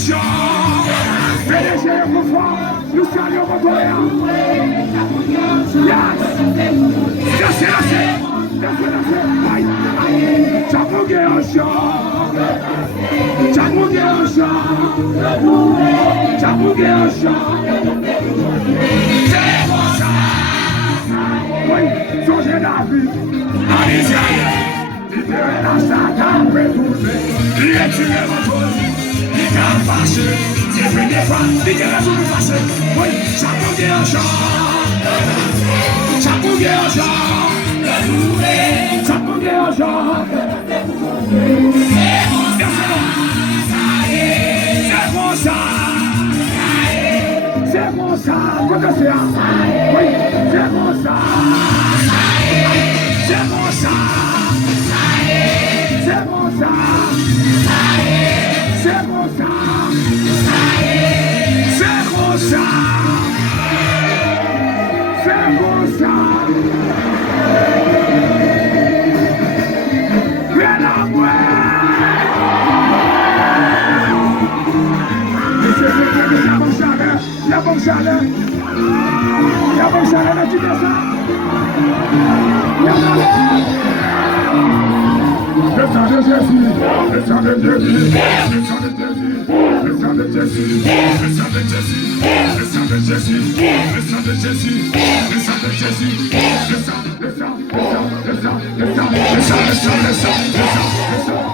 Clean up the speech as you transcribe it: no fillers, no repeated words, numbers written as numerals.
révolution. PDG pour foi, nous saluons votre gloire. Yes. Laissez. Jamougué au champ. C'est bon ça. Oui, songez David. Allez-y. Libérez la Satan, retournez. Il est tué votre vie. Il est fâché. Il fait des fois. Il est résolu fâché. Oui, Jamougué au champ. Jamougué au champ. Jamougué au champ. C'est bon ça, quoi que c'est? Oui, c'est bon ça. C'est bon ça. C'est bon ça. C'est bon ça. C'est bon ça. C'est bon ça. Viens à moi. La bonne chaleur, là, tu fais ça. Le sang de Jésus, le sang de Jésus, le sang de Jésus, le sang de Jésus, le sang de Jésus, le sang de Jésus, le sang de Jésus, le sang de Jésus, le sang, le sang, le sang, le sang, le sang, le sang, le sang, le sang, le sang, le sang.